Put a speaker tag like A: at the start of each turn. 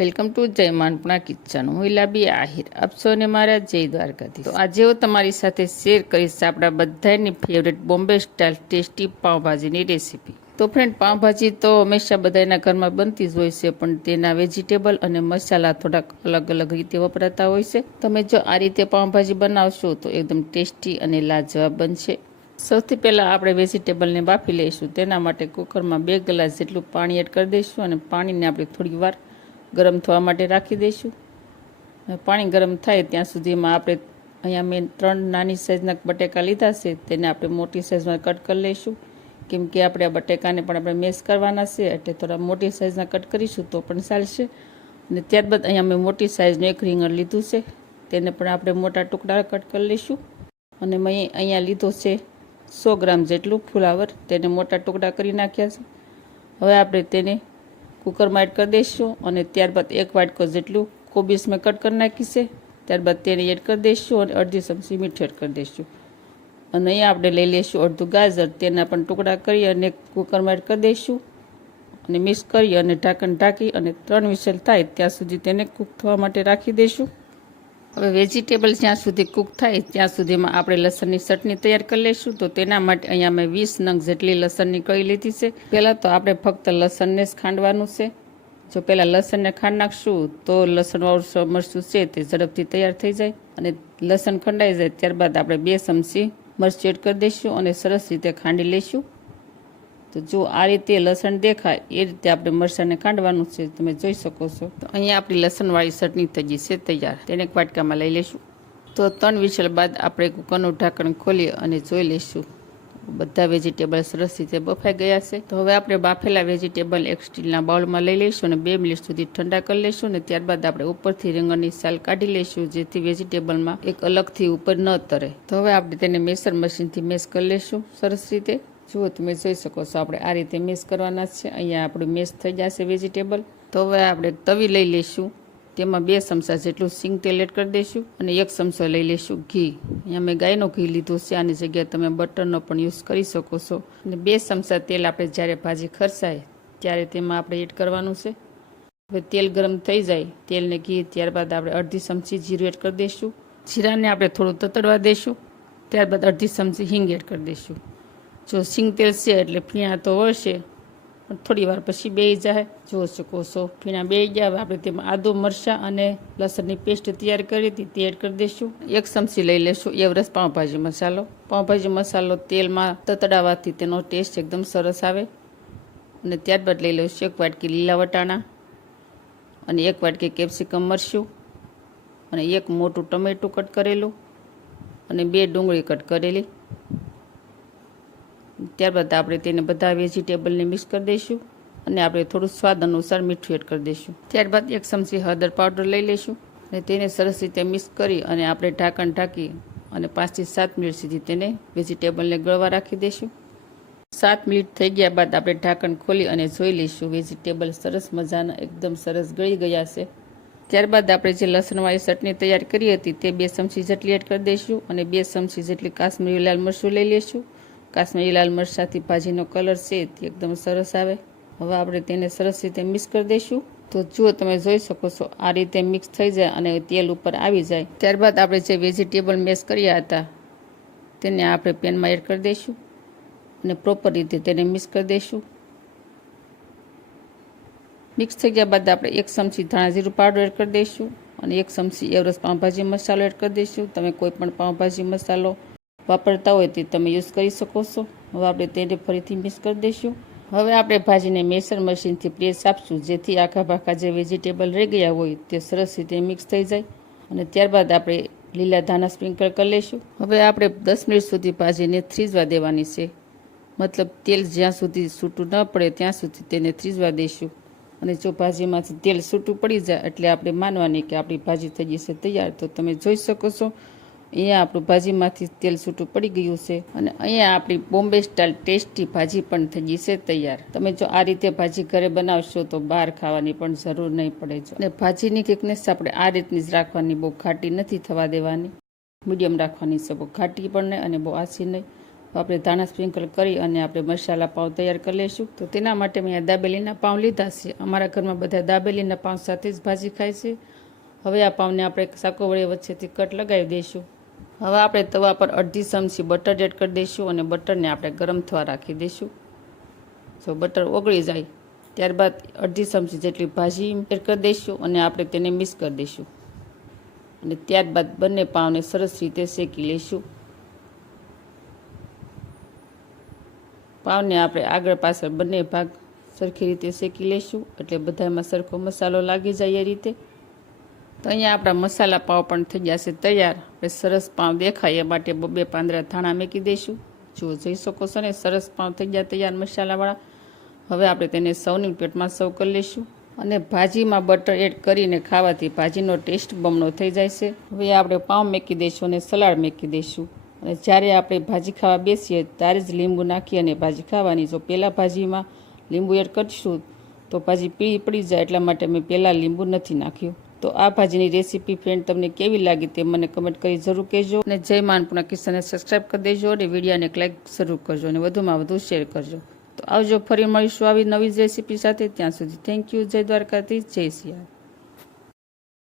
A: Welcome to જય માનપુણા kitchen. હું ઇલાબી આહિર, આપ સૌને મારા જય દ્વારકાથી તો આજે હું તમારી સાથે શેર કરીશ આપણા બધાની ફેવરેટ બોમ્બે સ્ટાઇલ ટેસ્ટી પાઉંભાજીની રેસીપી તો ફ્રેન્ડ પાઉંભાજી તો હંમેશા બધાના ઘરમાં બનતી જ હોય છે, પણ તેના વેજીટેબલ અને મસાલા થોડાક અલગ અલગ રીતે વપરાતા હોય છે. તમે જો આ રીતે પાઉંભાજી બનાવશો તો એકદમ ટેસ્ટી અને લાજવાબ બનશે. સૌથી પહેલાં આપણે વેજીટેબલને બાફી લઈશું. તેના માટે કુકરમાં બે ગ્લાસ જેટલું પાણી એડ કરી દઈશું અને પાણીને આપણે થોડી વાર ગરમ થવા માટે રાખી દઈશું. પાણી ગરમ થાય ત્યાં સુધીમાં આપણે અહીંયા મેં ત્રણ નાની સાઇઝના બટેકા લીધા છે, તેને આપણે મોટી સાઇઝમાં કટ કરી લઈશું. કેમ કે આપણે આ બટેકાને પણ આપણે મેશ કરવાના છે, એટલે થોડા મોટી સાઇઝના કટ કરીશું તો પણ ચાલશે. અને ત્યારબાદ અહીંયા મેં મોટી સાઇઝનું એક રીંગણ લીધું છે, તેને પણ આપણે મોટા ટુકડા કટ કરી લઈશું. અને મેં અહીંયા લીધો છે સો ગ્રામ જેટલું ફુલાવર, તેને મોટા ટુકડા કરી નાખ્યા છે. હવે આપણે તેને કુકરમાં એડ કરી દઈશું અને ત્યારબાદ એક વાટકો જેટલું કોબીસ મેં કટ કરી નાખી ત્યારબાદ તેને એડ કરી દઈશું અને અડધી ચમચી મીઠું એડ કરી દઈશું. અને અહીંયા આપણે લઈ લઈશું અડધું ગાજર. તેના પણ ટુકડા કરી અને કુકરમાં એડ કરી દઈશું. અને મિક્સ કરી અને ઢાંકણ ઢાંકી અને ત્રણ વિસલ થાય ત્યાં સુધી તેને કૂક થવા માટે રાખી દઈશું. હવે વેજીટેબલ જ્યાં સુધી કૂક થાય, ત્યાં સુધીમાં આપણે લસણની ચટણી તૈયાર કરી લઈશું. તો તેના માટે અહીંયા મેં વીસ નંગ જેટલી લસણની કળી લીધી છે. પહેલાં તો આપણે ફક્ત લસણને જ ખાંડવાનું છે. જો પહેલાં લસણને ખાંડ નાખશું, તો લસણવાળું મરચું છે તે ઝડપથી તૈયાર થઈ જાય અને લસણ ખંડાઈ જાય, ત્યારબાદ આપણે બે ચમચી મરચું એડ કરી દઈશું અને સરસ રીતે ખાંડી લઈશું. તો જો આ રીતે લસણ દેખાય, એ રીતે આપણે મરસાને કાઢવાનું છે, તમે જોઈ શકો છો. તો અહીંયા આપણી લસણવાળી ચટણી થઈ ગઈ છે, તૈયાર. તેને એક વાટકામાં લઈ લઈશું. તો ત્રણ વિસલ બાદ આપણે કુકરનું ઢાંકણ ખોલી અને જોઈ લઈશું. બધા વેજીટેબલ સરસ રીતે બફાઈ ગયા છે. તો હવે આપણે બાફેલા વેજીટેબલ એક સ્ટીલના બાઉલમાં લઈ લઈશું અને બે મિનિટ સુધી ઠંડા કરી લઈશું અને ત્યારબાદ આપણે ઉપરથી રીંગણની સાલ કાઢી લઈશું, જેથી વેજીટેબલમાં એક અલગથી ઉપર ન તરે. તો હવે આપણે તેને મેસર મશીનથી મેસ કરી લઈશું, સરસ રીતે. જુઓ, તમે જોઈ શકો છો, આપણે આ રીતે મેશ કરવાના છે. અહીંયા આપણું મેશ થઈ જશે વેજીટેબલ. તો હવે આપણે તવી લઈ લઈશું. તેમાં બે ચમચા જેટલું સિંગ તેલ એડ કરી દઈશું અને એક ચમચો લઈ લઈશું ઘી. અહીંયા મેં ગાયનો ઘી લીધું છે, આની જગ્યાએ તમે બટરનો પણ યુઝ કરી શકો છો. અને બે ચમચા તેલ આપણે જ્યારે ભાજી ખરસાય ત્યારે તેમાં આપણે એડ કરવાનું છે. હવે તેલ ગરમ થઈ જાય, તેલને ઘી ત્યારબાદ આપણે અડધી ચમચી જીરું એડ કરી દઈશું. જીરાને આપણે થોડું તતડવા દઈશું. ત્યારબાદ અડધી ચમચી હિંગ એડ કરી દઈશું. જો સિંગ તેલ છે એટલે ફીણા તો વળશે. પણ થોડી વાર પછી બે જાય. જો શકો છો ફીણા બે ગયા. હવે આપણે તેમાં આદુ, મરચાં અને લસણની પેસ્ટ તૈયાર કરી હતી. તે એડ કરી દઈશું. એક ચમચી લઈ લેશું. એવરેસ્ટ પાઉંભાજી મસાલો. પાઉંભાજી મસાલો તેલમાં તતડાવવાથી તેનો ટેસ્ટ એકદમ સરસ આવે. અને ત્યારબાદ લઈ લઈશું એક વાટકી લીલા વટાણા અને એક વાટકી કેપ્સિકમ મરશું અને એક મોટું ટમેટું કટ કરેલું અને બે ડુંગળી કટ કરેલી. ત્યારબાદ આપણે તેને બધા વેજીટેબલને મિક્સ કરી દઈશું અને આપણે થોડું સ્વાદ અનુસાર મીઠું એડ કરી દઈશું. ત્યારબાદ એક ચમચી હળદર પાવડર લઈ લઈશું અને તેને સરસ રીતે મિક્સ કરી અને આપણે ઢાંકણ ઢાંકી અને પાંચથી સાત મિનિટ સુધી તેને વેજીટેબલને ગળવા રાખી દઈશું. સાત મિનિટ થઈ ગયા બાદ આપણે ઢાંકણ ખોલી અને જોઈ લઈશું વેજીટેબલ સરસ મજાના એકદમ સરસ ગળી ગયા છે. ત્યારબાદ આપણે જે લસણવાળી ચટણી તૈયાર કરી હતી તે બે ચમચી જેટલી એડ કરી દઈશું અને બે ચમચી જેટલી કાશ્મીરી લાલ મરચું લઈ લઈશું. કાશ્મીરી લાલ મરચાંથી ભાજીનો કલર છે તે એકદમ સરસ આવે. હવે આપણે તેને સરસ રીતે મિક્સ કરી દઈશું. તો જુઓ તમે જોઈ શકો છો, આ રીતે મિક્સ થઈ જાય અને તેલ ઉપર આવી જાય. ત્યારબાદ આપણે જે વેજીટેબલ મેશ કર્યા હતા, તેને આપણે પેનમાં એડ કરી દઈશું અને પ્રોપર રીતે તેને મિક્સ કરી દઈશું. મિક્સ થઈ ગયા બાદ આપણે એક ચમચી ધાણા જીરું પાવડર એડ કરી દઈશું અને એક ચમચી એવરસ પાઉંભાજી મસાલો એડ કરી દઈશું. તમે કોઈ પણ પાઉંભાજી મસાલો વાપરતા હોય તે તમે યુઝ કરી શકો છો. હવે આપણે તેને ફરીથી મિક્સ કરી દઈશું. હવે આપણે ભાજીને મેસર મશીનથી પ્રેસ આપશું, જેથી આખા ભાખા જે વેજીટેબલ રહી ગયા હોય તે સરસ રીતે મિક્સ થઈ જાય. અને ત્યારબાદ આપણે લીલા ધાણા સ્પ્રિંકલ કરી લઈશું. હવે આપણે દસ મિનિટ સુધી ભાજીને થ્રીજવા દેવાની છે. મતલબ તેલ જ્યાં સુધી છૂટું ન પડે ત્યાં સુધી તેને થ્રીજવા દઈશું. અને જો ભાજીમાંથી તેલ છૂટું પડી જાય એટલે આપણે માનવાની કે આપણી ભાજી થઈ જશે તૈયાર. તો તમે જોઈ શકો છો અહીંયા આપણું ભાજીમાંથી તેલ છૂટું પડી ગયું છે અને અહીંયા આપણી બોમ્બે સ્ટાઇલ ટેસ્ટી ભાજી પણ થઈ ગઈ છે તૈયાર. તમે જો આ રીતે ભાજી ઘરે બનાવશો તો બહાર ખાવાની પણ જરૂર નહીં પડે જો. અને ભાજીની થિકનેસ આપણે આ રીતની જ રાખવાની, બહુ ઘાટી નથી થવા દેવાની. મીડિયમ રાખવાની છે, બહુ ઘાટી પણ નહીં અને બહુ આછી નહીં. આપણે ધાણા સ્પ્રિંકલ કરી અને આપણે મસાલા પાઉં તૈયાર કરી લઈશું. તો તેના માટે મેં દાબેલીના પાઉં લીધા છે. અમારા ઘરમાં બધા દાબેલીના પાઉં સાથે જ ભાજી ખાય છે. હવે આ પાઉંને આપણે સાકો વડે વચ્ચેથી કટ લગાવી દઈશું. હવે આપણે તવા પર અડધી ચમચી બટર એડ કરી દઈશું અને બટરને આપણે ગરમ થવા રાખી દઈશું. જો બટર ઓગળી જાય, ત્યારબાદ અડધી ચમચી જેટલી ભાજી એડ કરી દઈશું અને આપણે તેને મિક્સ કરી દઈશું. અને ત્યારબાદ બંને પાવને સરસ રીતે શેકી લઈશું. પાવને આપણે આગળ પાછળ બંને ભાગ સરખી રીતે શેકી લઈશું, એટલે બધામાં સરખો મસાલો લાગી જાય એ રીતે. તો અહીંયા આપણા મસાલા પાવ પણ થઈ ગયા છે તૈયાર. આપણે સરસ પાવ દેખાય, એ માટે બબે પાંદરા ધાણા મૂકી દઈશું. જો જોઈ શકો છો ને, સરસ પાવ થઈ ગયા તૈયાર મસાલાવાળા. હવે આપણે તેને સૌની પ્લેટમાં સર્વ કરી લઈશું. અને ભાજીમાં બટર એડ કરીને ખાવાથી ભાજીનો ટેસ્ટ બમણો થઈ જાય છે. હવે આપણે પાઉં મૂકી દઈશું અને સલાડ મૂકી દઈશું. અને જ્યારે આપણે ભાજી ખાવા બેસીએ, ત્યારે જ લીંબુ નાખી અને ભાજી ખાવાની. જો પહેલાં ભાજીમાં લીંબુ એડ કરીશું, તો ભાજી પીળી પડી જાય, એટલા માટે મેં પહેલાં લીંબુ નથી નાખ્યું. તો આ ભાજીની રેસીપી ફ્રેન્ડ તમને કેવી લાગી તે મને કમેન્ટ કરી જરૂર કહેજો. અને જય માનપુણા કિસ્સાને સબસ્ક્રાઈબ કરી દેજો અને વિડીયાને એક લાઈક જરૂર કરજો અને વધુમાં વધુ શેર કરજો. તો આવજો, ફરી મળીશું આવી નવી રેસીપી સાથે. ત્યાં સુધી થેન્ક યુ જય દ્વારકાથી જય સિયા